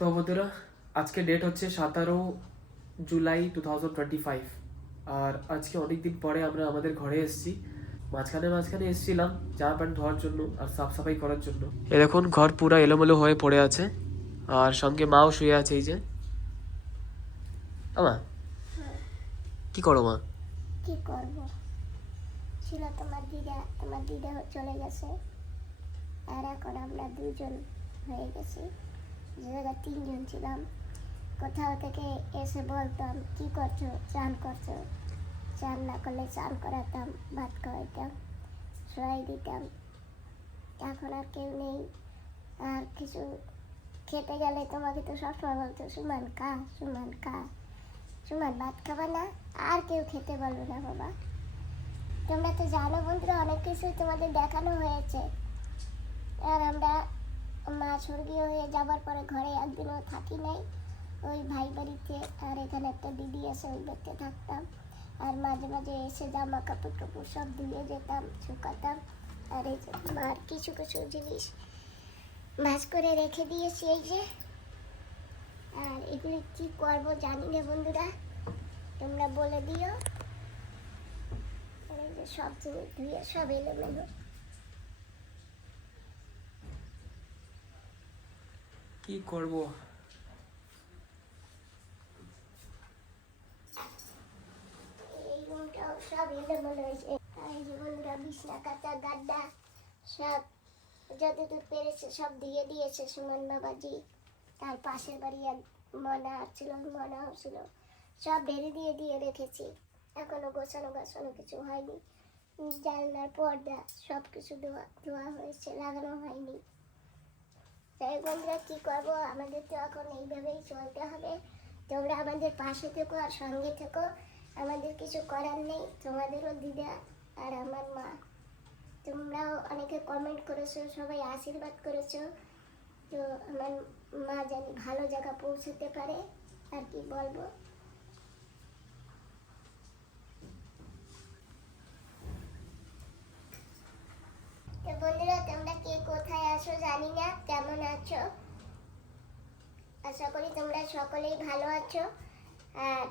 তো বন্ধুরা, আজকে ডেট হচ্ছে সতেরো জুলাই টু থাউজেন্ড ফাইভ আর আজকে অনেক দিন পরে আমরা আমাদের ঘরে এসেছি। মাঝখানে মাঝখানে এসেছিলাম জামা প্যান্ট ধোয়ার জন্য আর সাফ সাফাই করার জন্য। এ দেখুন, ঘর পুরো এলোমেলো হয়ে পড়ে আছে। আর সঙ্গে মাও শুয়ে আছে এই যে। আমা, কি করো মা? কি করব? ছিল তোমার দিদা তোমার দিদা চলে গেছে। আর এখন আমরা দুজন হয়ে গেছি। জায়গায় তিনজন ছিলাম। কোথাও থেকে এসে বলতাম, কি করছ? চান করছ? চান না করলে চান করাতাম, ভাত খাওয়াইতাম শোয়াই দিতাম। এখন আর কেউ নেই। আর কিছু খেতে গেলে তোমাকে তো সবসময় বলতো, সুমান খা সুমান খা, সুমান ভাত খাবা না, আর কেউ খেতে বলবে না বাবা। তোমরা তো জানো বন্ধুরা, অনেক কিছুই তোমাদের দেখানো হয়েছে। আর আমরা মা স্বর্গীয় হয়ে যাবার পরে ঘরে একদিনও থাকি নাই। ওই ভাই বাড়িতে আর এখানে একটা দিদি এসে ওই বাড়িতে থাকতাম। আর মাঝে মাঝে এসে জামা কাপড় টাপড় সব ধুয়ে যেতাম, শুকাতাম। আর এই যে মার কিছু কিছু জিনিস ভাজ করে রেখে দিয়েছি এই যে। আর এগুলি কি করব জানি না বন্ধুরা, তোমরা বলে দিও। এই যে সব জিনিস ধুয়ে সব এলোমেলো। কি করব? সব দিয়ে দিয়েছে সুমন বাবাজি। তার পাশের বাড়ি মনা ছিল মনা ছিল। সব ঢেলে দিয়ে দিয়ে রেখেছি। এখনও গোছানো গাছানো কিছু হয়নি। জানলার পর্দা সব কিছু ধোয়া ধোয়া হয়েছে, লাগানো হয়নি। তাই বন্ধুরা কী করব? আমাদের তো এখন এইভাবেই চলতে হবে। তোমরা আমাদের পাশে থেকো আর সঙ্গে থেকো। আমাদের কিছু করার নেই। তোমাদেরও দিদা আর আমার মা। তোমরাও অনেকে কমেন্ট করেছ, সবাই আশীর্বাদ করেছ। তো আমার মা জানি ভালো জায়গা পৌঁছতে পারে। আর কি বলব? তো বন্ধুরা, তোমরা কে কোথায় আছো জানি না, কেমন আছো? আশা করি তোমরা সকলেই ভালো আছো। আর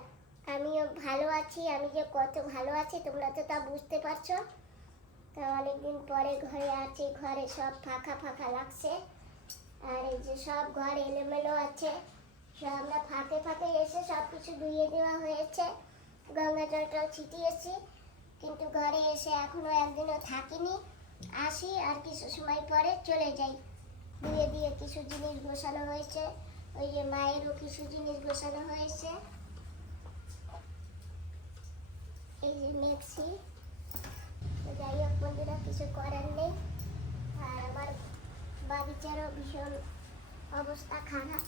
আমিও ভালো আছি, আমি যে কত ভালো আছি, তোমরা তো তা বুঝতে পারছ। তো অনেকদিন পরে ঘরে আছি, ঘরে সব ফাঁকা ফাঁকা লাগছে। আর এই যে সব ঘর এলোমেলো আছে, সব আমরা ফাঁকে ফাঁকে এসে সব কিছু ধুয়ে দেওয়া হয়েছে। গঙ্গা জলটাও ছিটিয়েছি, কিন্তু ঘরে এসে এখনও একদিনও থাকিনি। আসি আর কিছু সময় পরে চলে যাই। ধুয়ে দিয়ে কিছু জিনিস বসানো হয়েছে। ওই যে মায়েরও কিছু জিনিস বসানো হয়েছে। এই যে মেক্সি। তো যাই হোক বন্ধুরা, কিছু করার নেই। আর আমার বাগিচারও ভীষণ অবস্থা খারাপ।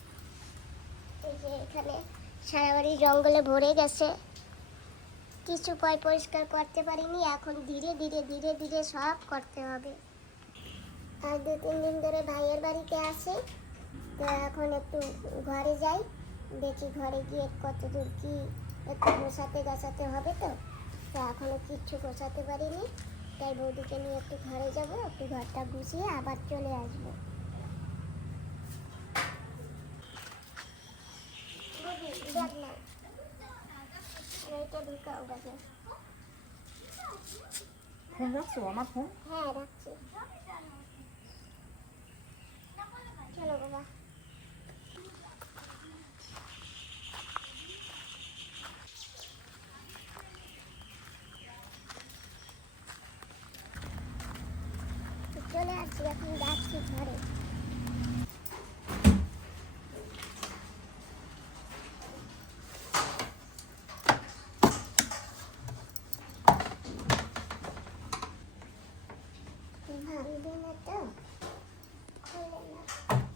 এই যে এখানে সারা বাড়ি জঙ্গলে ভরে গেছে। কিছু পয় পরিষ্কার করতে পারিনি, এখন ধীরে ধীরে ধীরে ধীরে সব করতে হবে। আর দু, তিন দিন ধরে ভাইয়ের বাড়িতে আসি তো এখন একটু ঘরে যাই, দেখি ঘরে গিয়ে কত দূর কি একটু গোছাতে গাছাতে হবে তো। তো এখনও কিচ্ছু গোছাতে পারিনি, তাই বৌদিকে নিয়ে একটু ঘরে যাব, একটু ঘরটা গুছিয়ে আবার চলে আসব। দেখ না। ফোন রাখছো? আমার ফোন হ্যাঁ রাখছি চলো বাবা চলে আসছি এখন যাচ্ছি ঘরে ভাঙবে না তো খুলে না খুলে না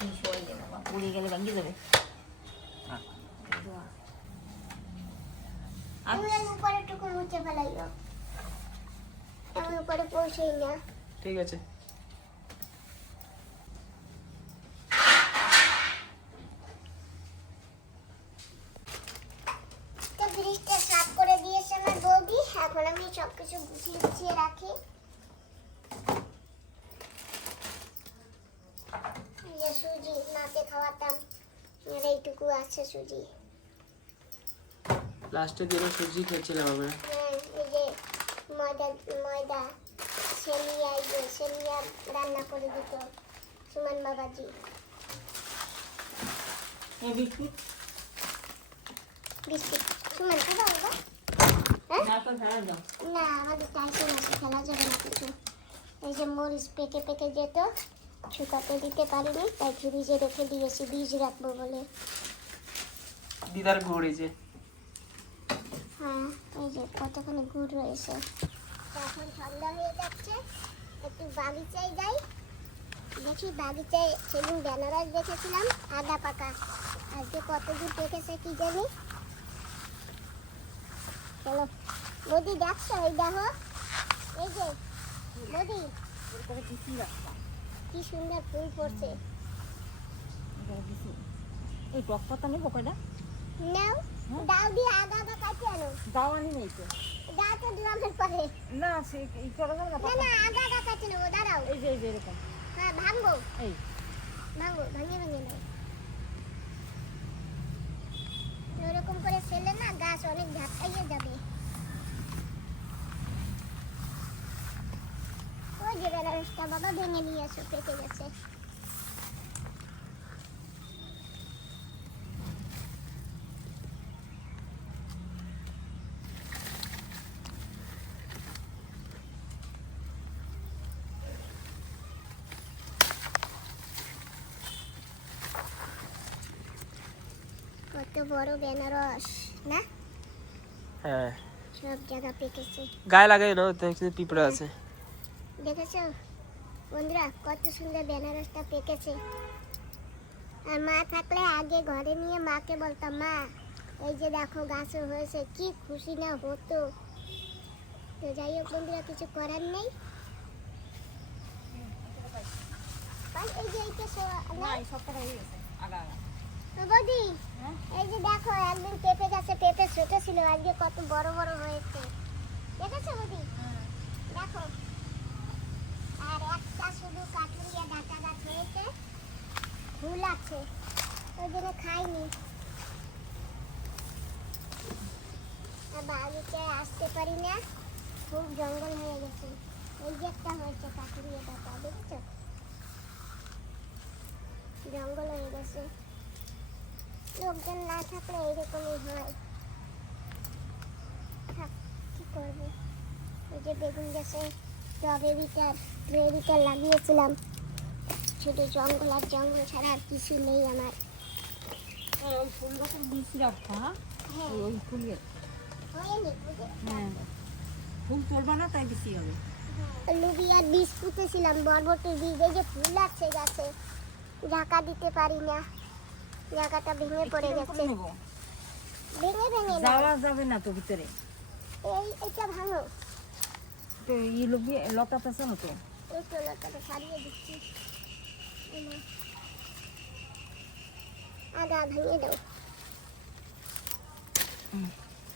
পুড়ে গেলে ভাঙিয়ে দেবে তুমি আমি উপরে টুকু মুছে ফেলাইও আমি গেলে ভাঙিয়ে যাবে ঠিক আছে তো ব্রিজটা সাফ করে দিয়েছে আমার বৌদি সব কিছু গুছিয়ে গুছিয়ে রাখি এই যে সুজি মাকে খাওয়াতাম আর এইটুকু আছে সুজি লাস্টের দিনে সুজি খেয়েছিলাম আমরা। হ্যাঁ এই যে ময়দা ময়দা রান্না করে দিত সুমন বাবাজি। এই বিস্কুট? বিস্কুট। সুমন বাবা হ্যাঁ? না আমাদের টাইসন আছে খেলা যাবে না কিছু। এই যে মরিচ পেকে পেকে যেত শুকাতে দিতে পারিনি তাই ফ্রিজে রেখে দিয়েছি বীজ রাখব বলে। দিদার গুড় এই যে। হ্যাঁ এই যে কতখানি গুড় রয়েছে। এখন হয়ে যাচ্ছে একটু বাগিচায় যাই। দেখি বাগিচায় সেদিন বেনারস দেখেছিলাম আদা পাকা। আজকে কত দূর পেকেছে কি জানি। চলো মোদি দেখছ দেখো। এই যে কি সুন্দর ফুল পড়ছে। এই টক পাতা নেব কয়টা নাও? ডাল দিয়ে আদা আদা কাটি আনো। দাও আনি নেই তো। ডাল তো ড্রামের পরে। না সে এই করা না না না আদা আদা কাটি নেব দাঁড়াও। এই যে এই যে এরকম। হ্যাঁ ভাঙবো। এই। ভাঙো ভাঙিয়ে ভাঙিয়ে দাও এরকম করে ফেলে না গাছ অনেক ঝাঁকাইয়ে যাবে। ওই যে বেনারসটা বাবা ভেঙে নিয়ে আসো পেকে গেছে। কত বড় বেনারস না হ্যাঁ সব জায়গা পেকেছে গায়ে লাগাই না দেখছি পিঁপড়ে আছে দেখেছ বন্ধুরা কত সুন্দর বেনারসটা পেকেছে আর মা থাকলে আগে ঘরে নিয়ে মাকে বলতাম মা এই যে দেখো গাছও হয়েছে কি খুশি না হতো তো যাই হোক বন্ধুরা কিছু করার নেই আর এই যে এইটা সো- না এই সপ্তাহটা হয়ে গেছে আগা আগা ও বৌদি হ্যাঁ? এই যে দেখো একদিন পেঁপে গাছে পেঁপে ছোট ছিল আজকে কত বড় বড় হয়েছে। দেখেছ বৌদি দেখো। আর একটা শুধু কাঠুরিয়া ডাটা গাছ হয়েছে ফুল আছে ওই জন্য খাইনি। বাড়িতে আসতে পারি না খুব জঙ্গল হয়ে গেছে। এই যে একটা হয়েছে কাঠুরিয়া ডাটা দেখেছ? জঙ্গল হয়ে গেছে। লোকজন না থাকলে এরকমই হয়। কি করব? এই যে বেগুন গাছে স্ট্রবেরিটা স্ট্রবেরিটা লাগিয়েছিলাম। শুধু জঙ্গল আর জঙ্গল ছাড়া আর কিছু নেই আমার। ফুল গাছের বীজ রাখবা হ্যাঁ। ওই হ্যাঁ। ফুল তুলবা না তাই বেশি হবে লুবিয়ার বীজ পুঁতেছিলাম বরবটির বীজ এই যে ফুল আছে গাছে ঢাকা দিতে পারি না। জায়গাটা ভেঙে পড়ে গেছে। ভেঙে ভেঙে যাওয়া যাবে না তো ভিতরে। এই এটা ভাঙো তো এই লবি লতা আছে না তো এই তো লতাটা সারিয়ে দিচ্ছি। আদা ভেঙে দাও।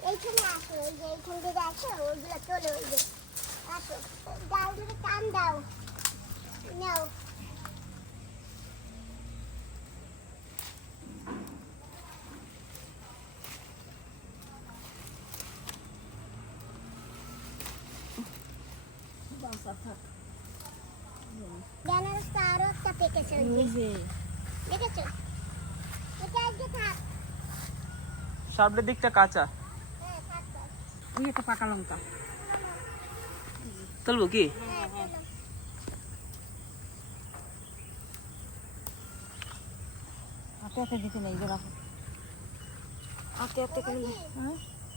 এইখানে আসো এই যে এইখান থেকে আসো ওইগুলো চলে ওই যে। আসো। ডাল ধরে টান দাও। নাও। বাসা থাক বেনারসটা আরও একটা পেকেছে ওই ওই যে যে দেখেছ এটা আজকে থাক সামনের দিকটা কাঁচা। হ্যাঁ থাক থাক। ওই একটা পাকা লঙ্কা তুলবো কি? হ্যাঁ চলো। হাতে হাতে দিতে নেই যে রাখো। হাতে হাতে করে হ্যাঁ?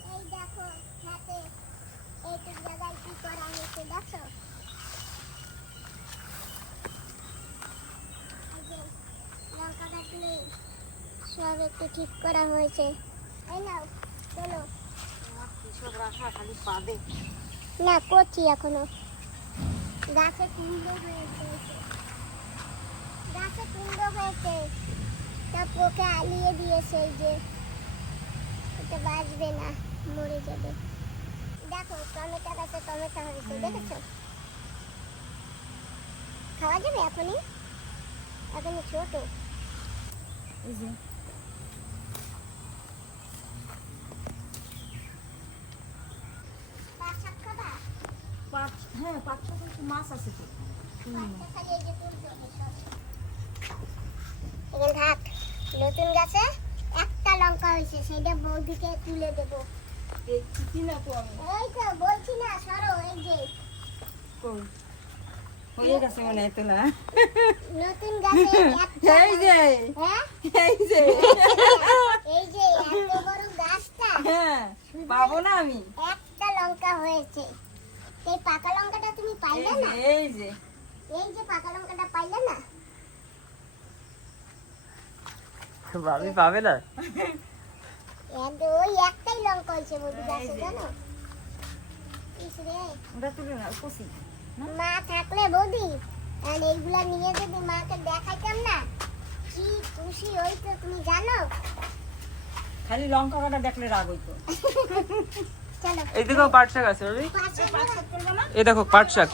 এই দেখো হাতে। এইটুক জায়গায় কি করা হয়েছে দেখো সব একটু ঠিক করা হয়েছে না করছি এখনও গাছে হয়েছে গাছে হয়েছে তা পোকে আলিয়ে দিয়েছে যে এটা বাঁচবে না মরে যাবে দেখো টমেটো গাছে টমেটো হয়েছে দেখেছ খাওয়া যাবে এখনই? এখনই ছোট। এই যে। পাঁচ হ্যাঁ মাছ আছে তো। এখানে নতুন গাছে একটা লঙ্কা হয়েছে সেটা বৌদিকে তুলে দেবো। এই তো আমি? এই তো বলছি না সরো এই যে। হয়ে গেছে মনে হয় তোলা। নতুন গাছে এই যে হ্যাঁ? এই যে। এই যে এত বড় গাছটা। হ্যাঁ পাবো না আমি। একটা লঙ্কা হয়েছে। এই পাকা লঙ্কাটা তুমি পাইলে না? এই যে এই যে। পাকা লঙ্কাটা পাইলে না? ভাবি পাবে না? ওই একটাই লঙ্কা হয়েছে বৌদি গাছে জানো? রে। ওটা তুলে না কষি। মা থাকলে বৌদি আর এইগুলা নিয়ে যদি মাকে দেখাইতাম না কি খুশি হইতো তুমি জানো? খালি লঙ্কা কাটা দেখলে রাগ হইতো। এই দেখো পাট শাক আছে না এই দেখো পাট শাক।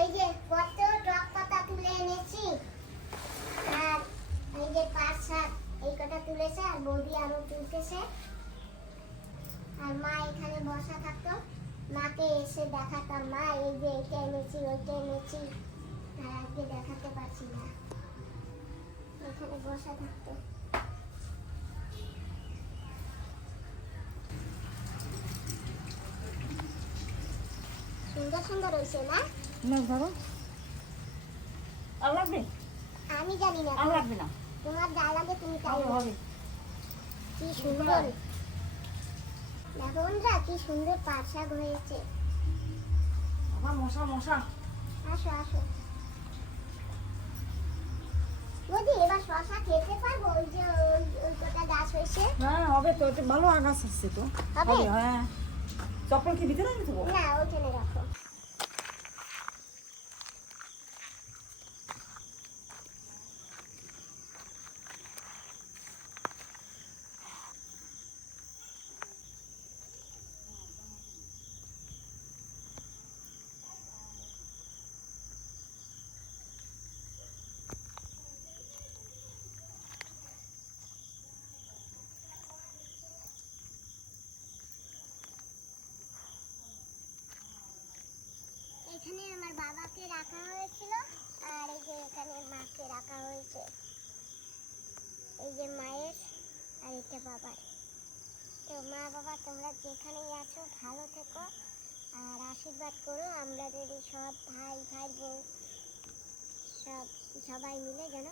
এই যে কত টক পাতা তুলে এনেছি। আর এই যে পাঁচ সাত এই কটা তুলেছে আর বৌদি আরও তুলতেছে। আর মা এখানে বসা থাকতো। মাকে এসে দেখাতাম মা এই যে এটা এনেছি ওইটা এনেছি। আর আজকে দেখাতে পারছি না। এখানে বসা থাকতো। সুন্দর সুন্দর হয়েছে না না ধরো। আর লাগবে? আমি জানি না। আর লাগবে না। তোমার যা লাগে তুমি তাই হবে হবে। কি সুন্দর। দেখো বন্ধুরা কি সুন্দর পাট শাক হয়েছে। আমার মশা মশা। আসো আসো। বৌদি এবার শশা খেতে পারব? ওই যে ওই কটা গাছ হয়েছে। হ্যাঁ হবে তো ভালো আগাছ আসছে তো। হবে? হ্যাঁ। চপ্পল কি ভিতরে না ওইখানে রাখো এখানে আমার বাবাকে রাখা হয়েছিল, আর এই যে এখানে মাকে রাখা হয়েছে। এই যে মায়ের আর এটা বাবার। তো মা বাবা, তোমরা যেখানেই আছো, ভালো থেকো, আর আশীর্বাদ করো। আমরা সব ভাই ভাই, বউ, সব, সবাই মিলে যেন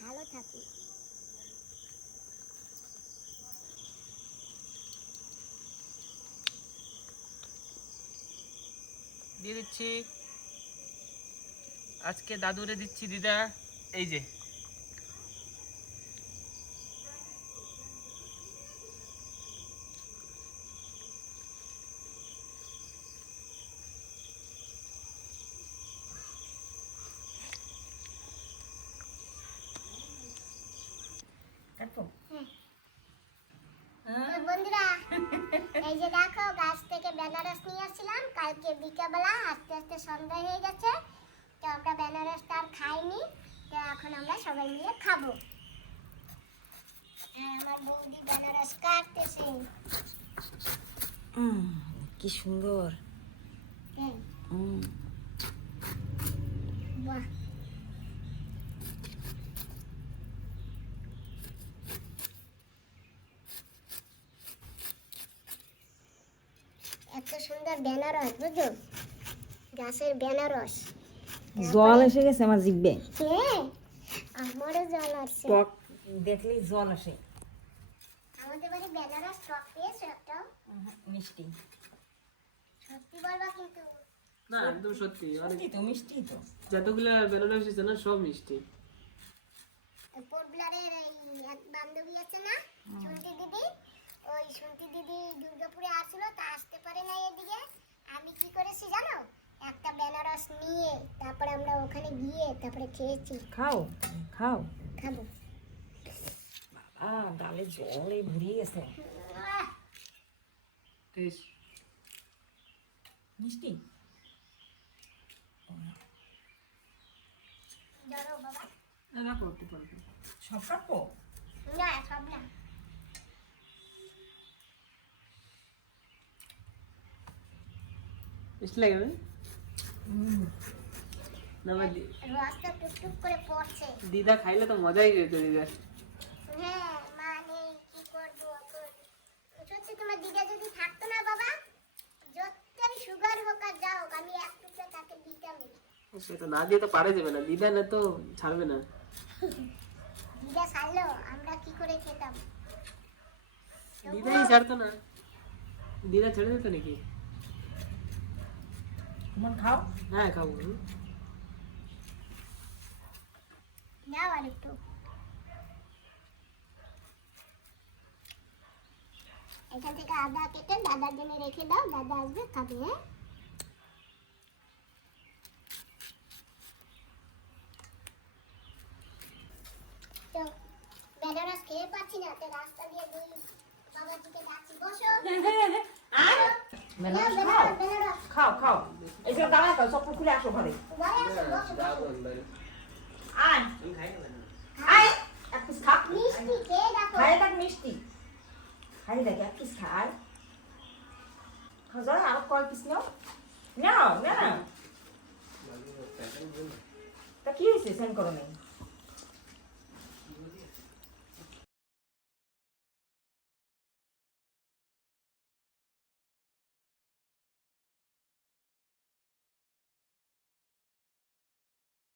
ভালো থাকি। দিয়ে দিচ্ছি। আজকে দাদুরে দিচ্ছি, দিদা, এই যে। হ্যাঁ। বন্ধুরা, এই যে দেখো, গাছ থেকে বেনারস নিয়ে আসছিলাম, কালকে বিকেলবেলা আস্তে আস্তে সন্ধ্যা হয়ে গেছে। তো বেনারসটা আর খাইনি তো এখন আমরা সবাই মিলে খাব। আর আমার বৌদি বেনারস কাটতেছে। কি সুন্দর। বাহ। এত সুন্দর বেনারস বুঝো গাছের বেনারস। জল এসে গেছে আমার জিভে। হ্যাঁ আমারও জল আসছে। টক দেখলেই জল আসে। আমাদের বাড়ি বেনারস টক পেয়েছ একটাও মিষ্টি। সত্যি বলবা কিন্তু। না একদম সত্যি। অনেক তো মিষ্টি তো। যতগুলো বেনারস এসেছে না সব মিষ্টি। পোর্টব্লারের এক বান্ধবী আছে না শুনতি দিদি ওই শুনতি দিদি দুর্গাপুরে আসলো তা আসতে পারে না এদিকে। আমি কি করেছি জানো? একটা নিয়ে তারপরে আমরা ওখানে গিয়ে তারপরে খেয়েছি। খাও খাও। খাব। আ গালে জলে ভরিয়ে গেছে। মিষ্টি? বাবা। রাখো একটু পরে সব কাটবো? না সব না। টেস্ট লাগে দিদা খাইলে তো মজাই যেত দিদা। হ্যাঁ মা নেই কি করব এখন? এটা হচ্ছে তোমার দিদা যদি থাকতো না বাবা যতই সুগার হোক আর যা হোক আমি এক টুকরো তাকে দিতামই সেটা না দিয়ে তো পারে যাবে না দিদা না তো ছাড়বে না। দিদা ছাড়লো আমরা কি করে খেতাম? দিদাই ছাড়তো না। দিদা ছেড়ে দিত নাকি? মন খাও। হ্যাঁ খাব। হুম। আর একটু। এখান থেকে আদা কেটে দাদার জন্য রেখে দাও। দাদা আসবে খাবে হ্যাঁ? তো বেনারস খেয়ে পাচ্ছি না তো রাস্তা দিয়ে দুই বাবাজিকে ডাকছি বসো। খাও খাও যে দাঁড়া তো সব খুলে আসো ঘরে আয় আয় এক পিস খা মিষ্টি খাই দেখ মিষ্টি খাই দেখ এক পিস খাই খাওয়া আর কয় পিস নাও নাও না তা কি হয়েছে সেন্ড করো নাই